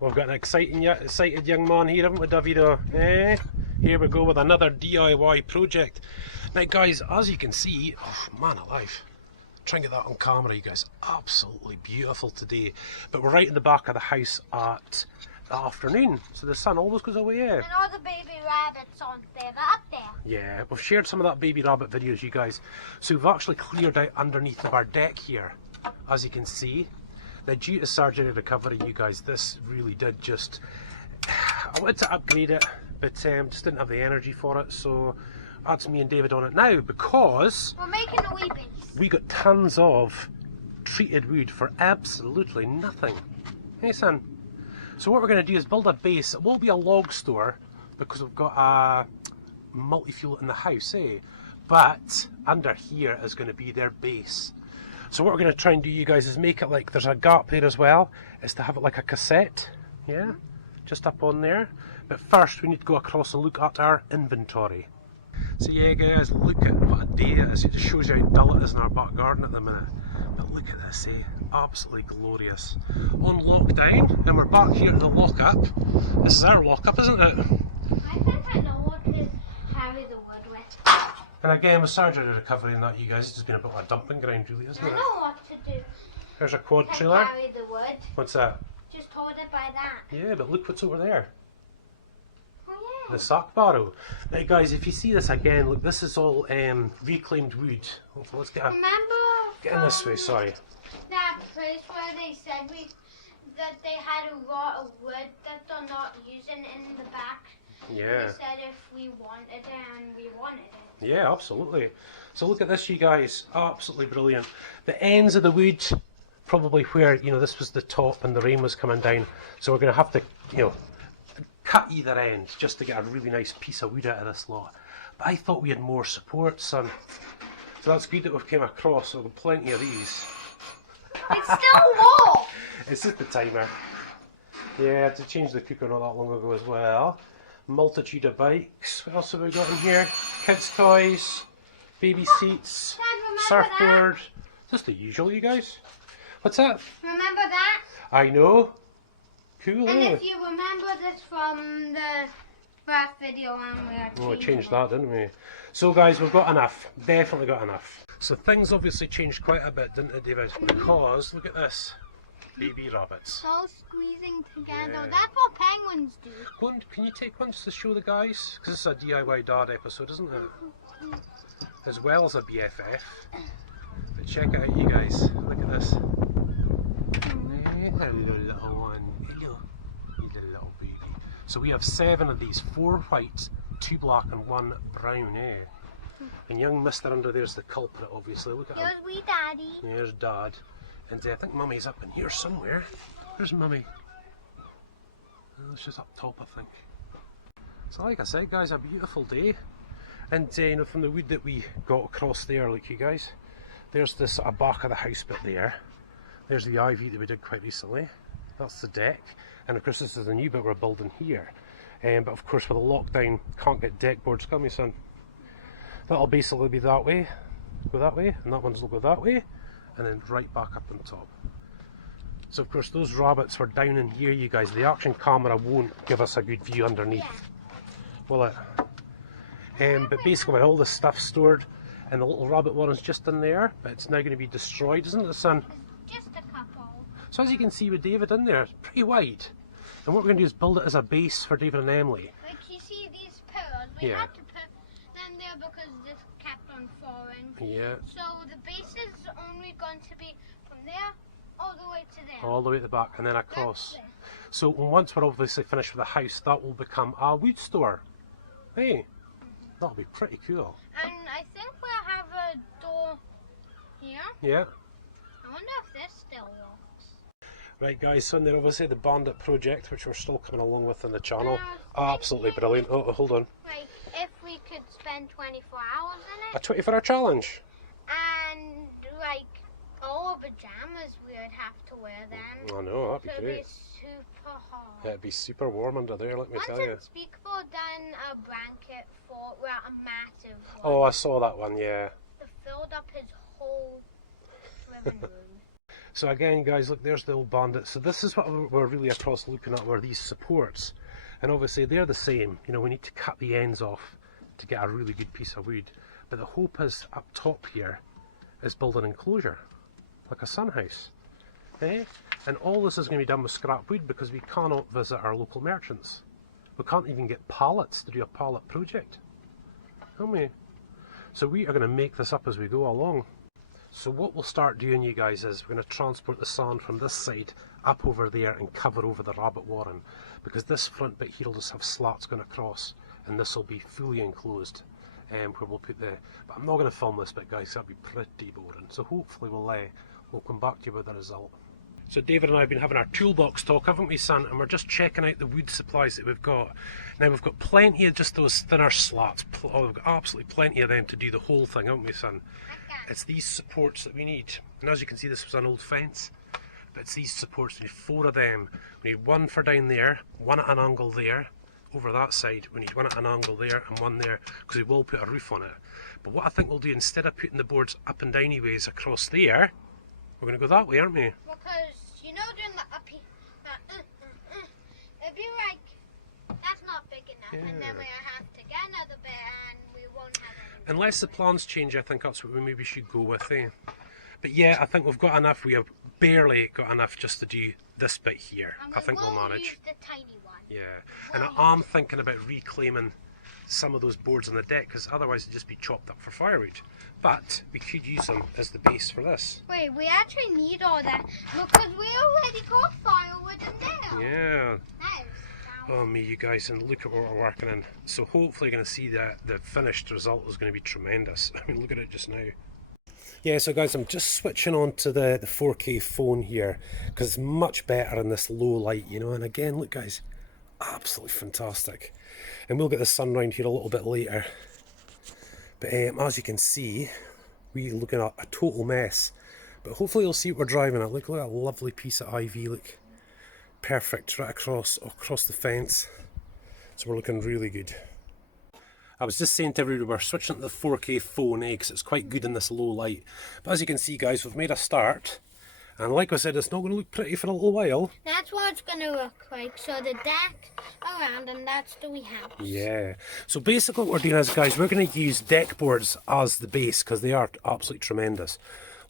We've got an excited young man here, haven't we, Davido? Eh? Here we go with another DIY project. Now guys, as you can see, oh man alive, try and get that on camera, you guys, absolutely beautiful today. But we're right in the back of the house at the afternoon, so the sun always goes away. And all the baby rabbits aren't there, they're up there. Yeah, we've shared some of that baby rabbit videos, you guys. So we've actually cleared out underneath of our deck here, as you can see. Now, due to surgery recovery, you guys, this really did just... I wanted to upgrade it, but just didn't have the energy for it, so that's me and David on it now, because... We're making a wee base. We got tons of treated wood for absolutely nothing. Hey, son. So what we're going to do is build a base. It will be a log store, because we've got a multi-fuel in the house, eh? But under here is going to be their base. So what we're going to try and do, you guys, is make it like there's a gap there as well, is to have it like a cassette, yeah, just up on there. But first we need to go across and look at our inventory. So yeah guys, look at what a day it is. It just shows you how dull it is in our back garden at the minute. But look at this, eh? Absolutely glorious. On lockdown, and we're back here at the lock-up. This is our lock-up, isn't it? I think I know what to carry the wood with. And again, with surgery recovery and that, you guys, it's just been a bit of a dumping ground, really, isn't it? I know what to do. There's a quad To trailer. carry the wood. What's that? Just hold it by that. Yeah, but look what's over there. Oh yeah. The sack barrow. Now guys, if you see this again, look, this is all reclaimed wood. Let's get Remember in this way, sorry. that place where they said that they had a lot of wood that they're not using in the back? Yeah. They said if we wanted it, and we wanted it. Yeah, absolutely. So look at this, you guys. Absolutely brilliant. The ends of the wood, probably where, you know, this was the top and the rain was coming down. So we're going to have to, you know, cut either end just to get a really nice piece of wood out of this lot. But I thought we had more support, son. So that's good that we've came across. So we've got plenty of these. It's still low. It's just the timer. Yeah, I had to change the cooker not that long ago as well. Multitude of bikes. What else have we got in here? Kids' toys, baby seats, Dad, remember surfboard. Just the usual, you guys. What's that? Remember that? I know. Cool, And eh? if you remember this from the first video when we Oh, we changed that, didn't we? So guys, we've got enough. Definitely got enough. So things obviously changed quite a bit, didn't it, David? Because, look at this. Baby rabbits. all squeezing together. Yeah. That's what penguins do. Go on, can you take one just to show the guys? Because this is a DIY Dad episode, isn't it? As well as a BFF. But check it out, you guys. Look at this. Hello, little one. Hello. You little baby. So we have 7 of these. 4 white, 2 black and 1 brown, eh? And young mister under there's the culprit, obviously. Look at him. Here's wee daddy. There's Dad. And I think Mummy's up in here somewhere. Where's Mummy? Oh, she's up top, I think. So like I said, guys, a beautiful day. And you know, from the wood that we got across there, look you guys, there's this sort of back of the house bit there. There's the ivy that we did quite recently. That's the deck. And of course this is the new bit we're building here. But of course with the lockdown, can't get deck boards, can we, son? That'll basically be that way, go that way, and that one's will go that way, and then right back up on top. So of course those rabbits were down in here, you guys. The action camera won't give us a good view underneath, will it? But basically with all this stuff stored, and the little rabbit one is just in there, but it's now going to be destroyed, isn't it, son? Just a couple. So as you can see with David in there, it's pretty wide. And what we're going to do is build it as a base for David and Emily. Like you see these pillars, we Yeah. had to put them there because this kept on falling. Yeah. So the base is only going to be from there all the way to there. All the way at the back and then across. That's it. So once we're obviously finished with the house, that will become a wood store. Hey, that'll be pretty cool. And I think we'll have a door here. Yeah. I wonder if this still works. Right guys, so there obviously the Bandit project, which we're still coming along with on the channel. Absolutely brilliant. Oh, hold on. Like if we could spend 24 hours in A it. 24-hour challenge. And like all our pajamas, we would have to wear them. I know, that'd be So it'd great. be super hot. It'd be super warm under there, let me Once tell you. Unspeakable done a blanket for, well, a massive one. Oh, I saw that one, yeah. It filled up his whole living room. So again, guys, look, there's the old bandit. So this is what we're really across looking at, were these supports. And obviously they're the same. You know, we need to cut the ends off to get a really good piece of wood. But the hope is up top here is build an enclosure, like a sun house. Eh? And all this is going to be done with scrap wood because we cannot visit our local merchants. We can't even get pallets to do a pallet project. Can we? So we are going to make this up as we go along. So what we'll start doing, you guys, is we're going to transport the sand from this side up over there and cover over the rabbit warren, because this front bit here will just have slats going across, and this will be fully enclosed, where we'll put the... But I'm not going to film this bit, guys, that'll be pretty boring. So hopefully we'll come back to you with the result. So David and I have been having our toolbox talk, haven't we, son? And we're just checking out the wood supplies that we've got. Now we've got plenty of just those thinner slats. Oh, we've got absolutely plenty of them to do the whole thing, haven't we, son? It's these supports that we need. And as you can see, this was an old fence. But it's these supports. We need 4 of them. We need 1 for down there, 1 at an angle there, over that side. We need 1 at an angle there and 1 there, because we will put a roof on it. But what I think we'll do, instead of putting the boards up and downy ways across there, we're going to go that way, aren't we? Because, you know, doing the uppy, it'd be like, that's not big enough, Yeah. and then we'll have to get another bit, and we won't have any. Unless the plans change, I think that's what we maybe should go with, eh? But yeah, I think we've got enough. We have barely got enough just to do this bit here. And I think we'll manage. Use the tiny one. Yeah, and I am thinking about reclaiming some of those boards on the deck, because otherwise it'd just be chopped up for firewood. But we could use them as the base for this. Wait, we actually need all that because we already got firewood in there. Yeah. That is Oh me, you guys, and look at what we're working in. So hopefully you're going to see that the finished result is going to be tremendous. I mean, look at it just now. Yeah, so guys, I'm just switching on to the 4K phone here, because it's much better in this low light, you know. And again, look guys, absolutely fantastic. And we'll get the sun round here a little bit later. But as you can see, we're looking at a total mess. But hopefully you'll see what we're driving at. Look at that lovely piece of ivy, look. Perfect, right across the fence. So we're looking really good. I was just saying to everybody, we're switching to the 4K phone, because it's quite good in this low light. But as you can see, guys, we've made a start. And like I said, it's not going to look pretty for a little while. That's what it's going to look like. So the deck around, and that's the wee house. Yeah. So basically what we're doing is, guys, we're going to use deck boards as the base, because they are absolutely tremendous.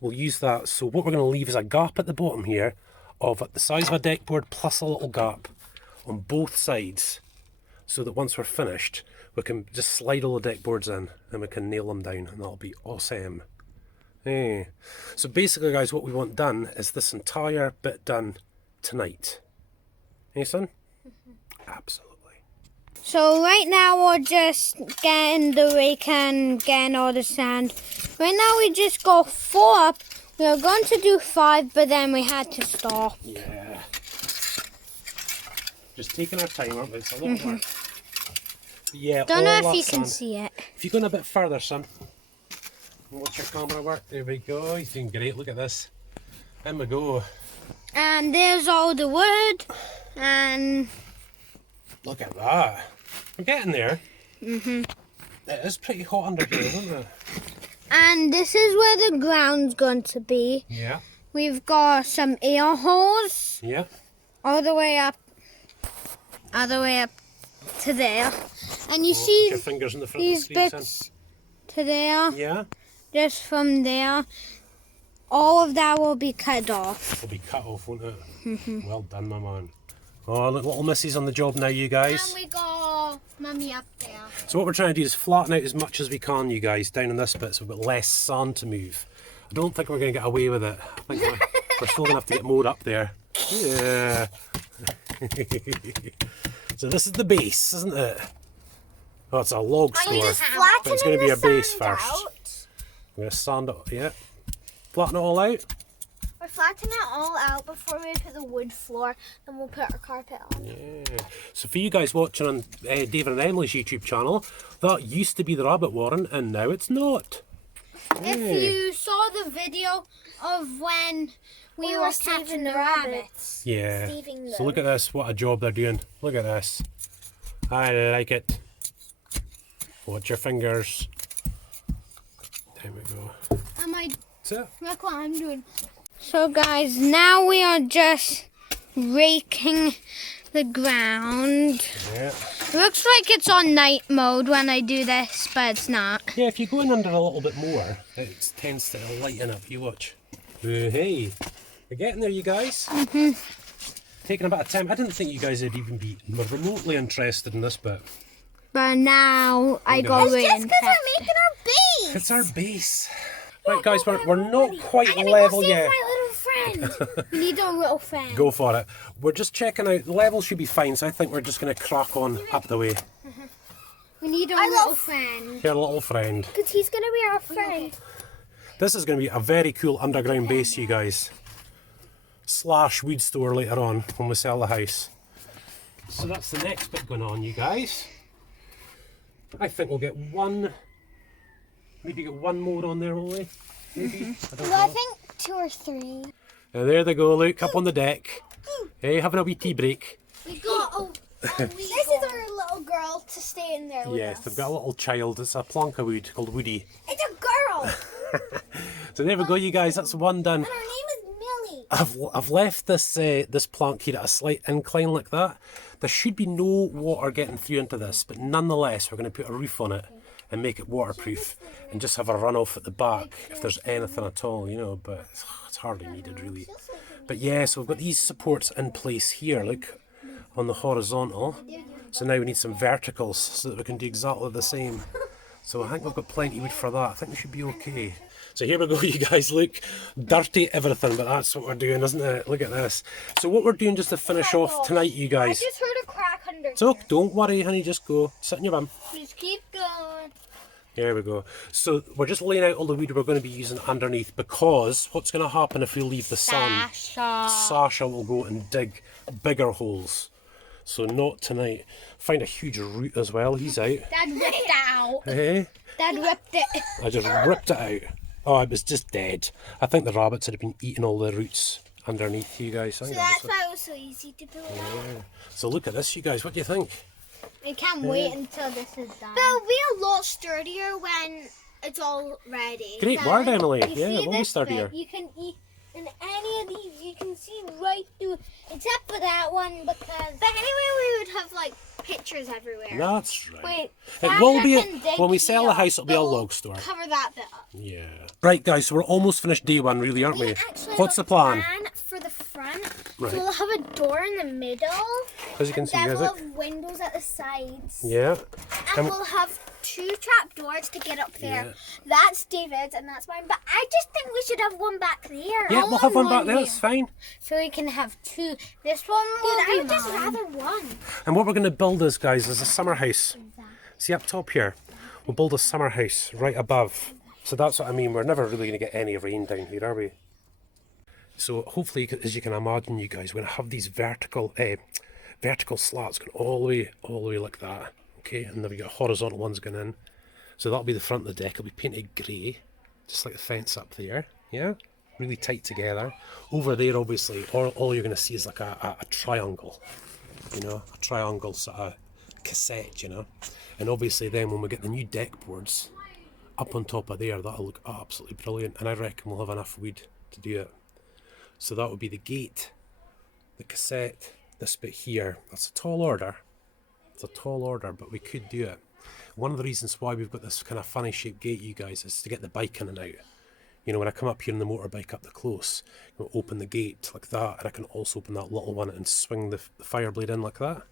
We'll use that. So what we're going to leave is a gap at the bottom here of the size of a deck board plus a little gap on both sides, so that once we're finished, we can just slide all the deck boards in and we can nail them down, and that'll be awesome. Eh. So basically, guys, what we want done is this entire bit done tonight. Eh, son? Absolutely. So right now we're just getting the rake and getting all the sand. Right now we just got 4 up. We were going to do 5, but then we had to stop. Yeah. Just taking our time, aren't we? It's a lot of work. Yeah. Don't know all if you that can sand. see it. If you're going a bit further, son. Watch your camera work. There we go. He's doing great. Look at this. In we go. And there's all the wood. And Look at that. We're getting there. It is pretty hot under here, isn't it? And this is where the ground's going to be. Yeah. We've got some air holes Yeah. all the way up to there. And you Put see your fingers in the front these of the screen, bits to there, son. Yeah. just from there. All of that will be cut off. It'll be cut off, won't it? Well done, my man. Oh, look, little Missy's on the job now, you guys. And we got Mummy up there. So what we're trying to do is flatten out as much as we can, you guys, down in this bit, so we've got less sand to move. I don't think we're going to get away with it. I think we're still going to have to get more up there. Yeah. So this is the base, isn't it? Oh, it's a log store, but it's going to be a base first. We're going to sand it, yeah. Flatten it all out. We're flattening it all out before we put the wood floor, then we'll put our carpet on. Yeah. So for you guys watching on David and Emily's YouTube channel, that used to be the rabbit warren and now it's not. If you saw the video of when we were catching the rabbits. Yeah. So look at this, what a job they're doing. Look at this. I like it. Watch your fingers. There we go. Am I? That's it. Look what I'm doing. So guys, now we are just raking the ground. Yeah. Looks like it's on night mode when I do this, but it's not. Yeah, if you go in under a little bit more, it tends to lighten up. You watch. Hey, we're getting there, you guys. Taking a bit of time. I didn't think you guys would even be remotely interested in this bit. But now I go in. It's just because we're making our base. It's our base. Right, guys, we're not quite level yet. My little friend. We need a little friend. Go for it. We're just checking out. The level should be fine, so I think we're just going to crack on up the way. We need a little friend. Your little friend. Because he's going to be our friend. This is going to be a very cool underground base, you guys. / weed store later on when we sell the house. So that's the next bit going on, you guys. I think we'll get one, maybe get one more on there, will we? Maybe? I think 2 or 3. And there they go, look, up on the deck. Hey, having a wee tea break. We got this is our little girl to stay in there with Yes, us. they've got a little child. It's a plank of wood called Woody. It's a girl. So there we go, you guys. That's one done. And her name is Millie. I've left this this plank here at a slight incline like that. There should be no water getting through into this, but nonetheless we're going to put a roof on it and make it waterproof and just have a runoff at the back if there's anything at all, you know, but it's hardly needed really. But yeah, so we've got these supports in place here, look, on the horizontal. So now we need some verticals so that we can do exactly the same. So I think we've got plenty of wood for that. I think we should be okay. So here we go, you guys, look, dirty everything, but that's what we're doing, isn't it? Look at this. So what we're doing just to finish off tonight, you I guys. just heard a crack under So here. don't worry, honey, just go. Sit in your bum. Just keep going. There we go. So we're just laying out all the wood we're going to be using underneath, because what's going to happen if we leave the sun? Sasha will go and dig bigger holes. So not tonight. Find a huge root as well. He's out. Dad ripped it out. Hey, Dad ripped it. I just ripped it out. Oh, it was just dead. I think the rabbits had been eating all the roots underneath, you guys. I think That's that was why it was so easy to pull it out. it. So look at this, you guys. What do you think? I can't wait until this is done. But it'll be a lot sturdier when it's all ready. Great word, Emily. You Yeah, see it will be this sturdier. bit? You can eat in any of these. You can see right through, except for that one because. But anyway, we would have like pictures everywhere. That's right. Wait, It will be, can dig when we sell the here. house, it'll be a It'll log store. Cover that bit up. Yeah. Right, guys, so we're almost finished day one, really, aren't we? Actually What's the have a plan? for the front. Right. So we'll have a door in the middle. As you can see, Then guys. we'll Look. have windows at the sides. Yeah. And we'll have 2 trap doors to get up there. Yeah. That's David's and that's mine. But I just think we should have one back there. Yeah, we'll have one back there, here. it's fine. So we can have 2. This one will Dude, I be would just mine. rather one. And what we're going to build is, guys, is a summer house. See up top here? We'll build a summer house right above. So that's what I mean. We're never really going to get any rain down here, are we? So hopefully, as you can imagine, you guys, we're going to have these vertical slats going all the way like that. Okay, and then we got horizontal ones going in. So that'll be the front of the deck. It'll be painted grey, just like the fence up there. Yeah, really tight together. Over there, obviously, all you're going to see is like a triangle. You know, a triangle sort of cassette, you know. And obviously then when we get the new deck boards up on top of there, that'll look absolutely brilliant. And I reckon we'll have enough wood to do it. So that would be the gate, the cassette, this bit here. That's a tall order. It's a tall order, but we could do it. One of the reasons why we've got this kind of funny shaped gate, you guys, is to get the bike in and out. You know, when I come up here in the motorbike up the close, you open the gate like that, and I can also open that little one and swing the fire blade in like that.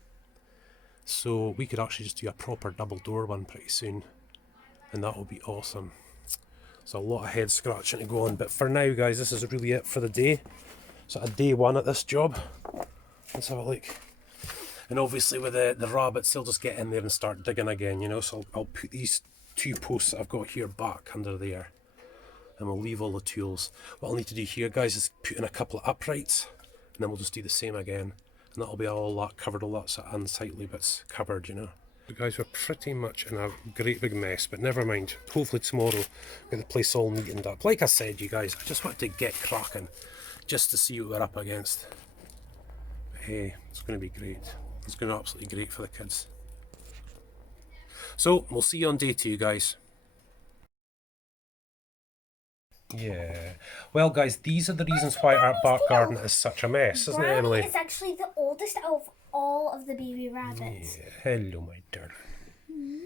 So we could actually just do a proper double door one pretty soon, and that will be awesome. So a lot of head scratching to go on, but for now, guys, this is really it for the day. So a day one at this job. Let's have a look. And obviously with the rabbits, they'll just get in there and start digging again, you know. So I'll put these 2 posts that I've got here back under there, and we'll leave all the tools. What I'll need to do here, guys, is put in a couple of uprights, and then we'll just do the same again. And that'll be all that covered, all that sort of unsightly bits covered, you know. So guys, we're pretty much in a great big mess, but never mind. Hopefully tomorrow we'll get the place all neatened up. Like I said, you guys, I just wanted to get cracking just to see what we're up against. But hey, it's going to be great. It's going to be absolutely great for the kids. So we'll see you on day 2, guys. Yeah. Well, guys, these are the reasons why our back garden is such a mess, isn't it, Brownie Emily? is actually the oldest of all of the baby rabbits. Yeah. Hello, my darling.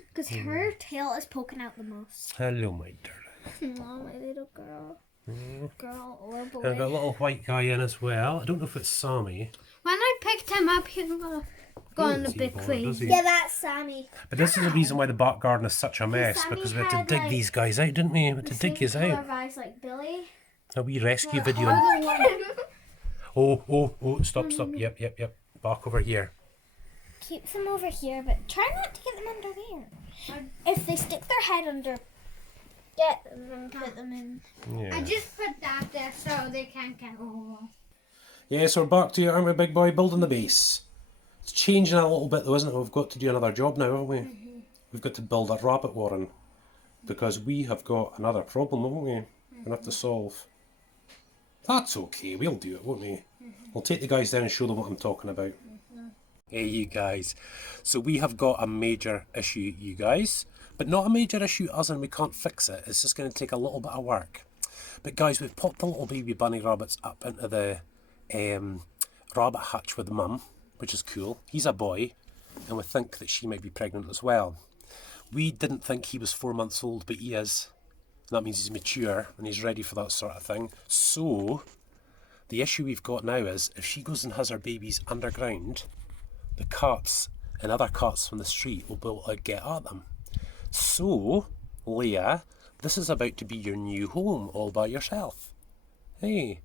Because her tail is poking out the most. Hello, my darling. Oh, my little girl. Girl or boy. And I've got a little white guy in as well. I don't know if it's Sammy. When I picked him up, he was going a bit crazy. Yeah, that's Sammy. But this is the reason why the back garden is such a mess, Sammy because we had to had, dig like, these guys out, didn't we? We had to dig these Color out. of eyes like Billy. A wee rescue video. Oh, stop. Yep. Back over here. Keep them over here, but try not to get them under there. If they stick their head under, get them and put them in. Yeah. I just put that there so they can't get over. Yeah, so we're back to it, aren't we, big boy? Building the base. It's changing a little bit though, isn't it? We've got to do another job now, haven't we? We've got to build a rabbit warren. Because we have got another problem, haven't we? We're going to have to solve. That's okay, we'll do it, won't we? We'll take the guys down and show them what I'm talking about. Hey, you guys. So we have got a major issue, you guys. But not a major issue as in we can't fix it. It's just going to take a little bit of work. But guys, we've popped the little baby bunny rabbits up into the rabbit hutch with mum, which is cool. He's a boy, and we think that she might be pregnant as well. We didn't think he was 4 months old, but he is. That means he's mature and he's ready for that sort of thing. So, the issue we've got now is, if she goes and has her babies underground, the cats and other cats from the street will be able to get at them. So, Leah, this is about to be your new home all by yourself. Hey,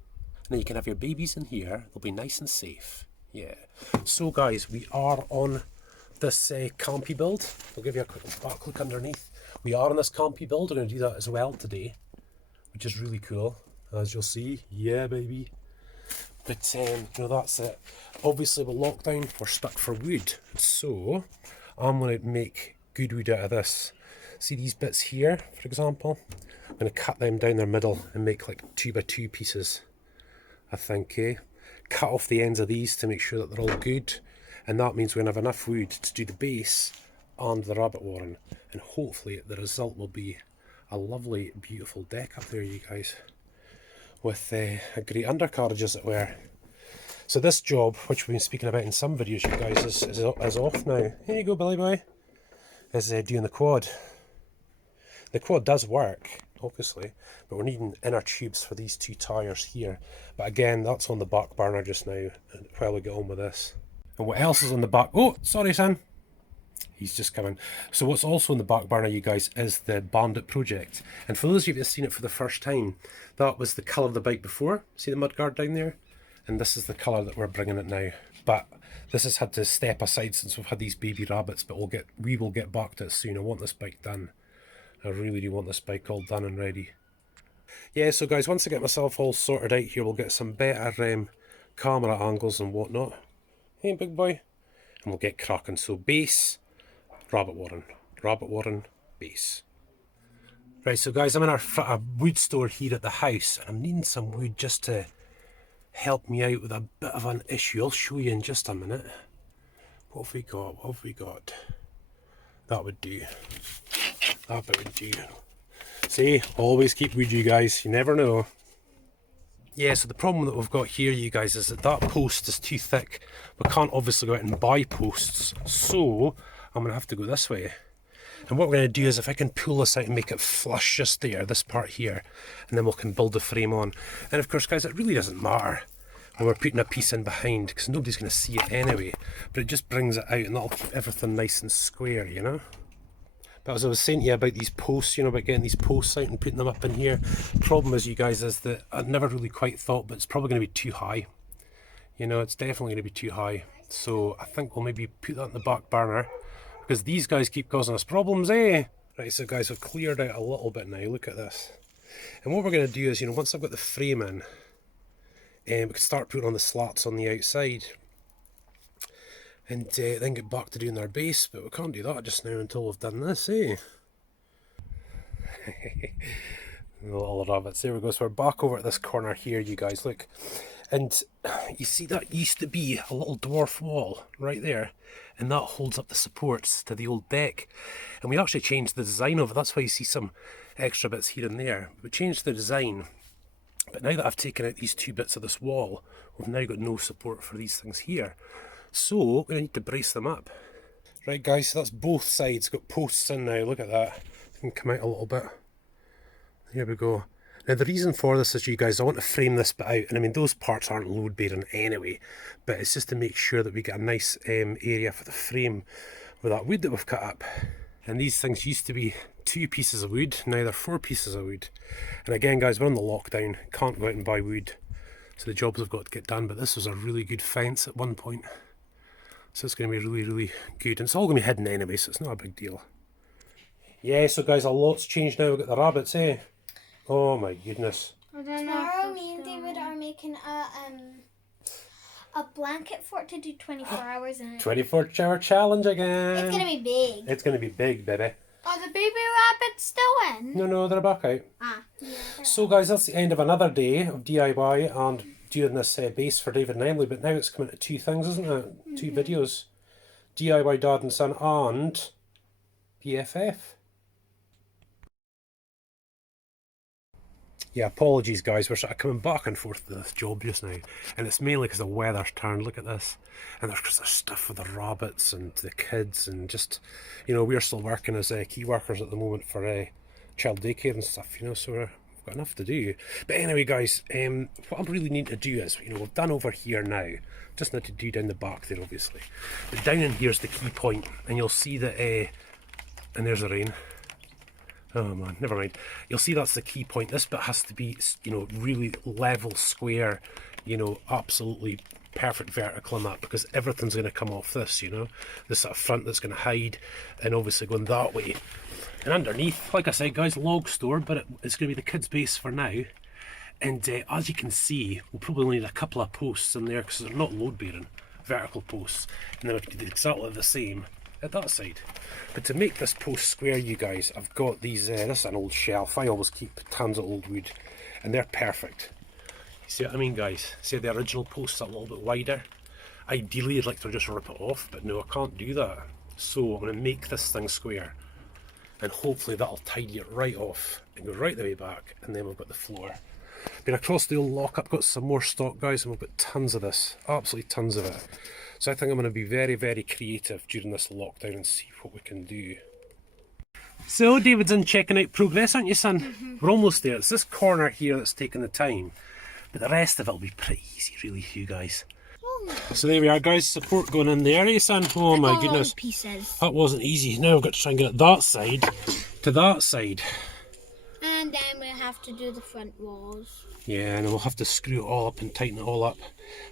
now you can have your babies in here. They'll be nice and safe. Yeah. So guys, we are on this campy build. I'll give you a quick back look underneath. We are on this campy build. We're going to do that as well today, which is really cool, as you'll see. Yeah, baby. But that's it. Obviously with lockdown, we're stuck for wood. So I'm going to make good wood out of this. See these bits here, for example? I'm going to cut them down their middle and make like 2x2 pieces, I think, Cut off the ends of these to make sure that they're all good. And that means we're going to have enough wood to do the base and the rabbit warren. And hopefully the result will be a lovely, beautiful deck up there, you guys. With a great undercarriage, as it were. So this job, which we've been speaking about in some videos, you guys, is off now. Here you go, Billy boy. Is doing the quad. The quad does work, obviously, but we're needing inner tubes for these two tyres here. But again, that's on the back burner just now, while we get on with this. And what else is on the back? Oh, sorry, son. He's just coming. So what's also on the back burner, you guys, is the Bandit project. And for those of you that have seen it for the first time, that was the colour of the bike before. See the mudguard down there? And this is the colour that we're bringing it now. But this has had to step aside since we've had these baby rabbits, but we will get back to it soon. I want this bike done. I really do want this bike all done and ready. Yeah, so guys, once I get myself all sorted out here, we'll get some better camera angles and whatnot. Hey, big boy. And we'll get cracking. So base, rabbit warren, base. Right, so guys, I'm in a wood store here at the house, and I'm needing some wood just to help me out with a bit of an issue. I'll show you in just a minute. What have we got? That would do. That bit would do. See, always keep wood, you guys. You never know. Yeah, so the problem that we've got here, you guys, is that post is too thick. We can't obviously go out and buy posts. So, I'm going to have to go this way. And what we're going to do is, if I can pull this out and make it flush just there, this part here, and then we can build the frame on. And of course, guys, it really doesn't matter when we're putting a piece in behind, because nobody's going to see it anyway. But it just brings it out, and that'll keep everything nice and square, you know? But as I was saying to you about these posts, you know, about getting these posts out and putting them up in here, problem is, you guys, is that I never really quite thought, but it's probably going to be too high. You know, it's definitely going to be too high. So I think we'll maybe put that in the back burner, because these guys keep causing us problems, eh? Right, so guys, we've cleared out a little bit now. Look at this. And what we're going to do is, you know, once I've got the frame in, we can start putting on the slats on the outside. And then get back to doing our base, but we can't do that just now until we've done this, eh? The little rabbits. There we go. So we're back over at this corner here, you guys. Look. And you see that used to be a little dwarf wall right there. And that holds up the supports to the old deck. And we actually changed the design of it. That's why you see some extra bits here and there. We changed the design. But now that I've taken out these 2 bits of this wall, we've now got no support for these things here. So we're going to need to brace them up. Right guys, so that's both sides got posts in now. Look at that. It can come out a little bit. Here we go. Now the reason for this is, you guys, I want to frame this bit out, and I mean those parts aren't load bearing anyway, but it's just to make sure that we get a nice area for the frame with that wood that we've cut up. And these things used to be 2 pieces of wood, now they're 4 pieces of wood. And again guys, we're on the lockdown, can't go out and buy wood, so the jobs have got to get done. But this was a really good fence at one point, so it's going to be really, really good. And it's all going to be hidden anyway, so it's not a big deal. Yeah, so guys, a lot's changed now. We've got the rabbits, eh? Oh my goodness. Tomorrow me and David are making a blanket fort to do 24 hours in it. 24-hour challenge again. It's going to be big. It's going to be big, baby. Are the baby rabbits still in? No, they're back out. Yeah, So guys, that's the end of another day of DIY and doing this base for David and Emily. But now it's coming to 2 things, isn't it? 2 videos. DIY Dad and Son and BFF. Yeah, apologies guys, we're sort of coming back and forth to this job just now, and it's mainly because the weather's turned. Look at this, and there's stuff for the rabbits and the kids, and just, you know, we're still working as key workers at the moment for child daycare and stuff, you know, so we've got enough to do. But anyway guys, what I really need to do is, you know, we've done over here now, just need to do down the back there obviously, but down in here's the key point, and you'll see that, and there's the rain. Oh man, never mind. You'll see that's the key point. This bit has to be, you know, really level, square, you know, absolutely perfect vertical on that, because everything's going to come off this, you know. This sort of front that's going to hide, and obviously going that way. And underneath, like I said guys, log store, but it's going to be the kids' base for now. And as you can see, we'll probably need a couple of posts in there, because they're not load bearing, vertical posts. And then we can do exactly the same at that side. But to make this post square, you guys, I've got these, this is an old shelf. I always keep tons of old wood, and they're perfect. You see what I mean guys? See the original posts are a little bit wider. Ideally I'd like to just rip it off, but no, I can't do that. So I'm going to make this thing square, and hopefully that'll tidy it right off and go right the way back, and then we've got the floor. Been across the old lockup, got some more stock guys, and we've got tons of this, absolutely tons of it. So I think I'm going to be very, very creative during this lockdown and see what we can do. So David's in checking out progress, aren't you, son? We're almost there. It's this corner here that's taking the time, but the rest of it will be pretty easy really for you guys. So there we are guys, support going in there, eh son? Oh my goodness, Pieces. that wasn't easy. Now I've got to try and get it that side to that side. And then we have to do the front walls. Yeah, and we'll have to screw it all up and tighten it all up.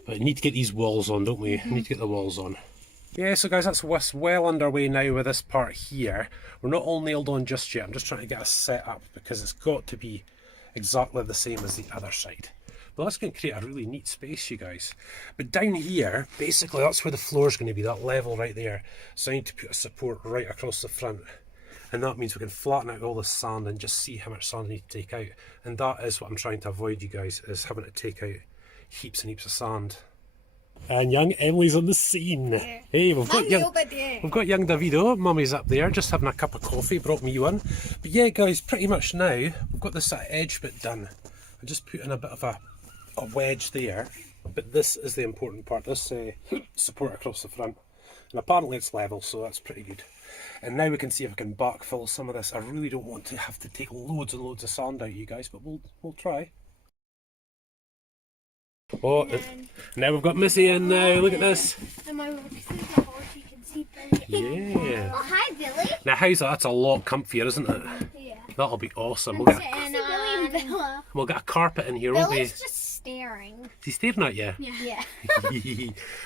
But we need to get these walls on, don't we? We need to get the walls on. Yeah, so guys, that's what's well underway now with this part here. We're not all nailed on just yet. I'm just trying to get us set up, because it's got to be exactly the same as the other side. But that's going to create a really neat space, you guys. But down here, basically, that's where the floor is going to be, that level right there. So I need to put a support right across the front. And that means we can flatten out all the sand and just see how much sand I need to take out. And that is what I'm trying to avoid, you guys, is having to take out heaps and heaps of sand. And young Emily's on the scene. Yeah. Hey, we've got young Davido. Mummy's up there, just having a cup of coffee, brought me one. But yeah, guys, pretty much now, we've got this edge bit done. I just put in a bit of a wedge there. But this is the important part, this support across the front. And apparently it's level, so that's pretty good. And now we can see if I can backfill some of this. I really don't want to have to take loads and loads of sand out, you guys, but we'll try. Oh, now we've got Missy in now. Look at this. Yeah. Oh, hi, Billy. Now, how's that? That's a lot comfier, isn't it? Yeah. That'll be awesome. We'll get a carpet in here, won't we? Billy's just staring. Is he staring at you? Yeah.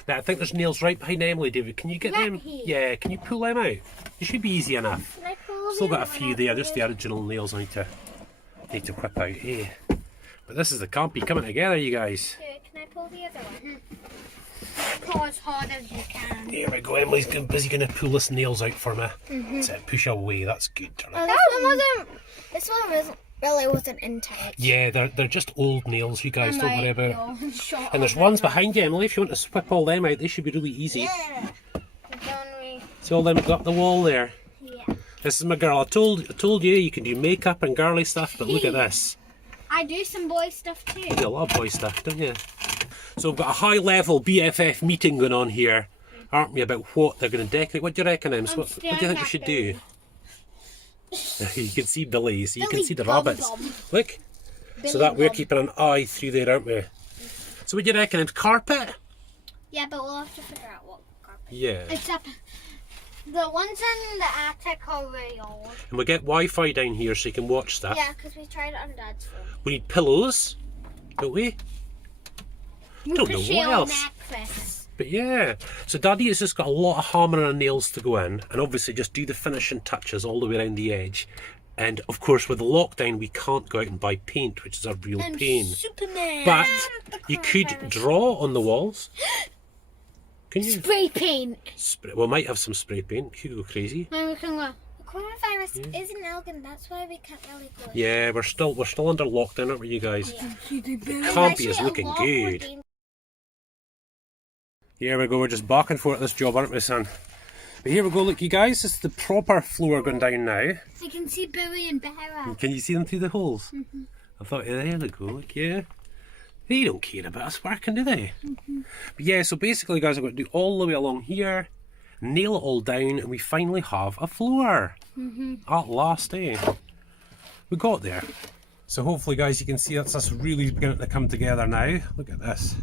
Now, I think there's nails right behind Emily, David. Can you get them? Yeah, can you pull them out? It should be easy enough. Can I pull Still got a few there, just the original nails I need to whip out. Hey. But this is the campy coming together, you guys. Here, can I pull the other one? Pull as hard as you can. Here we go. Emily's busy going to pull this nails out for me. That's it. Push away. That's good. Oh, this one really wasn't into it. Yeah, they're just old nails, you guys, don't worry about it. No, And there's ones behind you, Emily, if you want to whip all them out, they should be really easy. Yeah. See all them up the wall there? Yeah. This is my girl. I told you you can do makeup and girly stuff, but look at this. I do some boy stuff too. You do a lot of boy stuff, don't you? So we've got a high level BFF meeting going on here, aren't we, about what they're going to decorate. What do you reckon, Ems? What do you think we should do? You can see Billy, so you can see the rabbits. Look. So that we're keeping an eye through there, aren't we? So what do you reckon, Ems? Carpet? Yeah, but we'll have to figure out what carpet. Yeah. Except the ones in the attic are really old. And we'll get Wi-Fi down here so you can watch stuff. Yeah, because we tried it on Dad's phone. We need pillows, don't we? Don't know what else. Necklace. But yeah, so Daddy has just got a lot of hammering and nails to go in, and obviously just do the finishing touches all the way around the edge. And of course, with the lockdown, we can't go out and buy paint, which is a real pain. Superman. But you could draw on the walls. Can you? Spray paint. We might have some spray paint. You could go crazy. And we can go. The coronavirus is in Elgin, that's why we can't really go. Yeah, we're still under lockdown, aren't we, you guys? Yeah. Can't be as looking good. Here we go, we're just back and forth at this job, aren't we, son? But here we go, look you guys, this is the proper floor going down now. I can see Billy and Bella. Can you see them through the holes? I thought, yeah, there they go, look, yeah. They don't care about us working, do they? But yeah, so basically guys, I've got to do all the way along here, nail it all down, and we finally have a floor. At last, eh? We got there. So hopefully guys, you can see that's us really beginning to come together now. Look at this.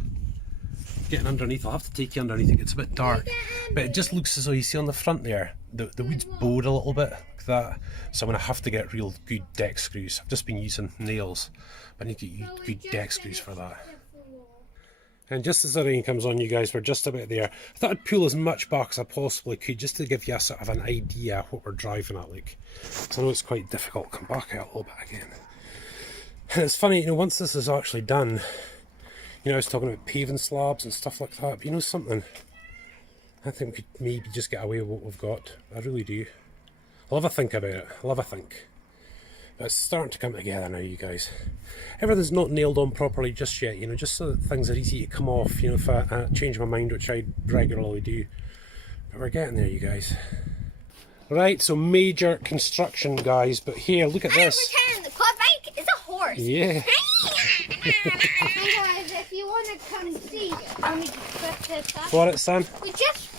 Getting underneath, I'll have to take you underneath, it gets a bit dark, but it just looks as though, you see on the front there, the wood's bowed a little bit like that, so I'm going to have to get real good deck screws. I've just been using nails, but I need to use good deck screws for that. And just as the rain comes on, you guys, we're just about there. I thought I'd pull as much back as I possibly could, just to give you a sort of an idea of what we're driving at, like. So I know it's quite difficult. Come back out a little bit again. And it's funny, you know, once this is actually done, you know, I was talking about paving slabs and stuff like that, but you know something? I think we could maybe just get away with what we've got. I really do. I'll have a think about it. I'll have a think. But it's starting to come together now, you guys. Everything's not nailed on properly just yet, you know, just so that things are easy to come off, you know, if I change my mind, which I regularly do. But we're getting there, you guys. Right, so major construction, guys, but here, look at this. Pretend the quad bike is a horse. Yeah. Guys, if you want to come see, let me just put this up. What, son? We just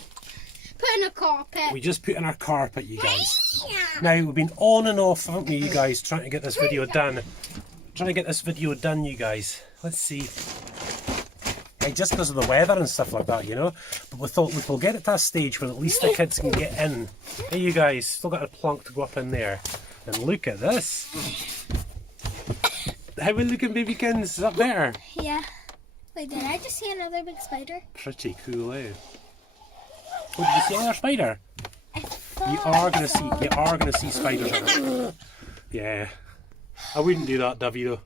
put in a carpet. We just put in our carpet, you guys. Now, we've been on and off, haven't we, you guys, trying to get this video done. You guys. Let's see. Like, just because of the weather and stuff like that, you know. But we thought, look, we'll get it to a stage where at least the kids can get in. Hey, you guys, still got a plunk to go up in there. And look at this. How are we looking, babykins? Is that better? Yeah. Wait, did I just see another big spider? Pretty cool, eh? Oh, did you see another spider? You are gonna see spiders in it. Yeah. I wouldn't do that, Davy, though.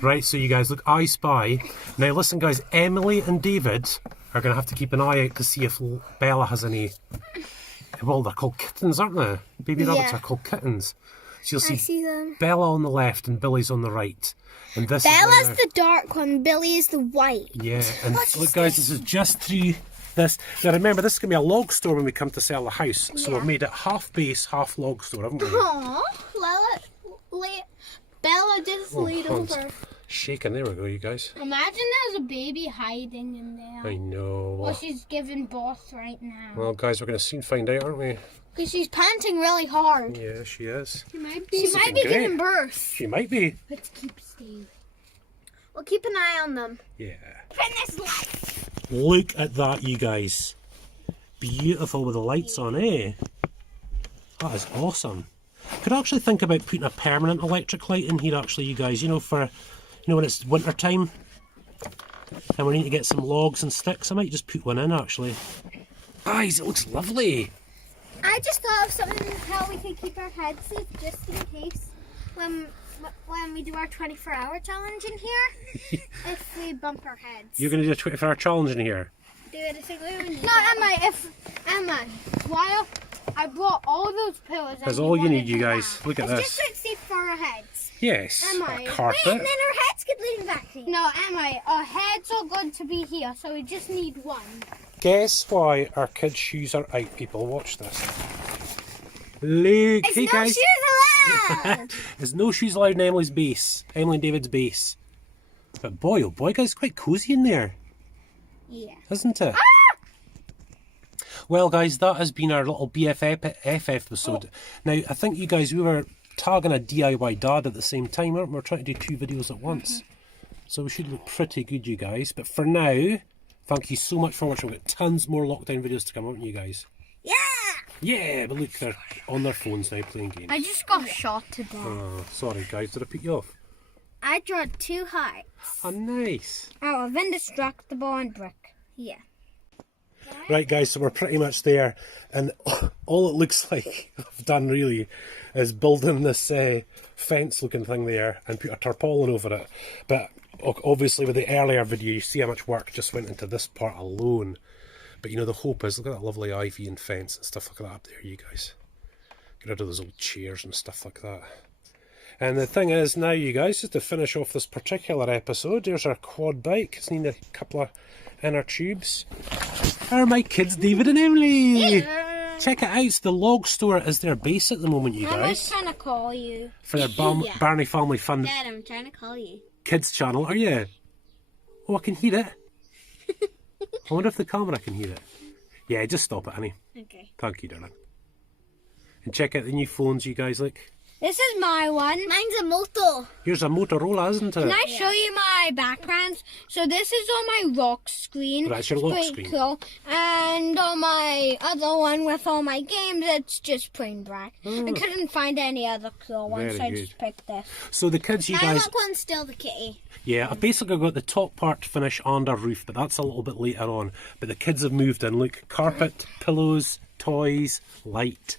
Right, so you guys, look, I spy. Now listen guys, Emily and David are going to have to keep an eye out to see if Bella has any... Well, they're called kittens, aren't they? Baby rabbits are called kittens. So you'll see them. Bella on the left and Billy's on the right. And this Bella's is the dark one, Billy is the white. Yeah, and look guys, this is just through this. Now remember, this is going to be a log store when we come to sell the house. So we've made it half base, half log store, haven't we? Aww, Bella just laid over. Shaking, there we go, you guys. Imagine there's a baby hiding in there. I know. Well, she's giving birth right now. Well, guys, we're going to soon find out, aren't we? Because she's panting really hard. Yeah, she is. She might be giving birth. She might be. Let's keep staying. We'll keep an eye on them. Yeah. Fitness life. Look at that, you guys. Beautiful with the lights on, eh? That is awesome. Could actually think about putting a permanent electric light in here, actually, you guys. You know, for, you know, when it's winter time and we need to get some logs and sticks. I might just put one in, actually. Guys, it looks lovely. I just thought of something how we could keep our heads safe just in case when we do our 24-hour challenge in here. If we bump our heads. You're going to do a 24-hour challenge in here? Do it if we need No, Emma, while I brought all those pillows. That's all you need, you guys. Look at It's this. just like safe for our heads. Yes, Am a I? carpet. Wait, and then our heads could lean back here. No, am I? Our heads are good to be here, so we just need one. Guess why our kids' shoes are out, people. Watch this. Look, It's hey no guys. shoes allowed. There's no shoes allowed in Emily's base. Emily and David's base. But boy, oh boy, guys, it's quite cosy in there, Yeah. isn't it? Well, guys, that has been our little BFF episode. Now, I think you guys, we were tagging a DIY dad at the same time, weren't we? We're trying to do 2 videos at once. So we should look pretty good, you guys. But for now, thank you so much for watching. We've got tons more lockdown videos to come, haven't you guys? Yeah. Yeah, but look, they're on their phones now playing games. I just got shot to death. Oh, sorry, guys. Did I put you off? I drew 2 hearts. Oh, nice. Out of indestructible and brick. Yeah. Right, guys, so we're pretty much there. And all it looks like I've done, really, is building this fence-looking thing there and put a tarpaulin over it. But obviously, with the earlier video, you see how much work just went into this part alone. But, you know, the hope is, look at that lovely ivy and fence and stuff like that up there, you guys. Get rid of those old chairs and stuff like that. And the thing is now, you guys, just to finish off this particular episode, there's our quad bike. It's needing a couple of inner tubes. Are my kids, David and Emily? Check it out. It's the log store is their base at the moment, you I was guys. trying to call you. For their Birnie Family Fun Dad, I'm trying to call you. kids channel. Are you? Oh, I can hear it. I wonder if the camera can hear it. Yeah, just stop it, honey. Okay. Thank you, darling. And check out the new phones, you guys. Look. This is my one. Mine's a moto. Here's a Motorola, isn't it? Can I show you my backgrounds? So this is on my rock screen. That's your It's lock pretty screen. Cool. And on my other one with all my games, it's just plain black. I couldn't find any other cool ones, Very so I good. just picked this. So the kids, you My guys... lock one's still the kitty. Yeah, I've basically got the top part to finish and our roof, but that's a little bit later on. But the kids have moved in. Look, carpet, pillows, toys, light.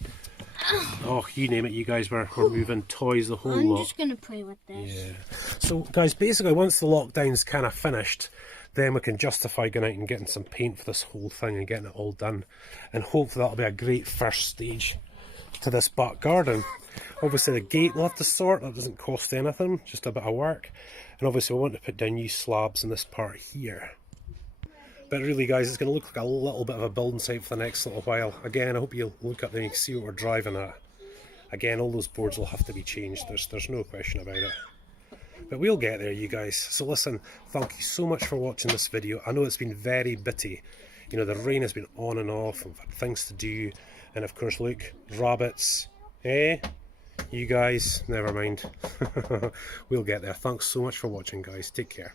Oh, you name it, you guys were moving toys, the whole I'm lot. just going to play with this. Yeah. So, guys, basically, once the lockdown's kind of finished, then we can justify going out and getting some paint for this whole thing and getting it all done. And hopefully that'll be a great first stage to this back garden. Obviously, the gate will have to sort. That doesn't cost anything, just a bit of work. And obviously, we want to put down new slabs in this part here. But really, guys, it's going to look like a little bit of a building site for the next little while. Again, I hope you'll look up there and you can see what we're driving at. Again, all those boards will have to be changed. There's no question about it. But we'll get there, you guys. So listen, thank you so much for watching this video. I know it's been very bitty. You know, the rain has been on and off. We've had things to do. And of course, look, rabbits. Eh? You guys, never mind. We'll get there. Thanks so much for watching, guys. Take care.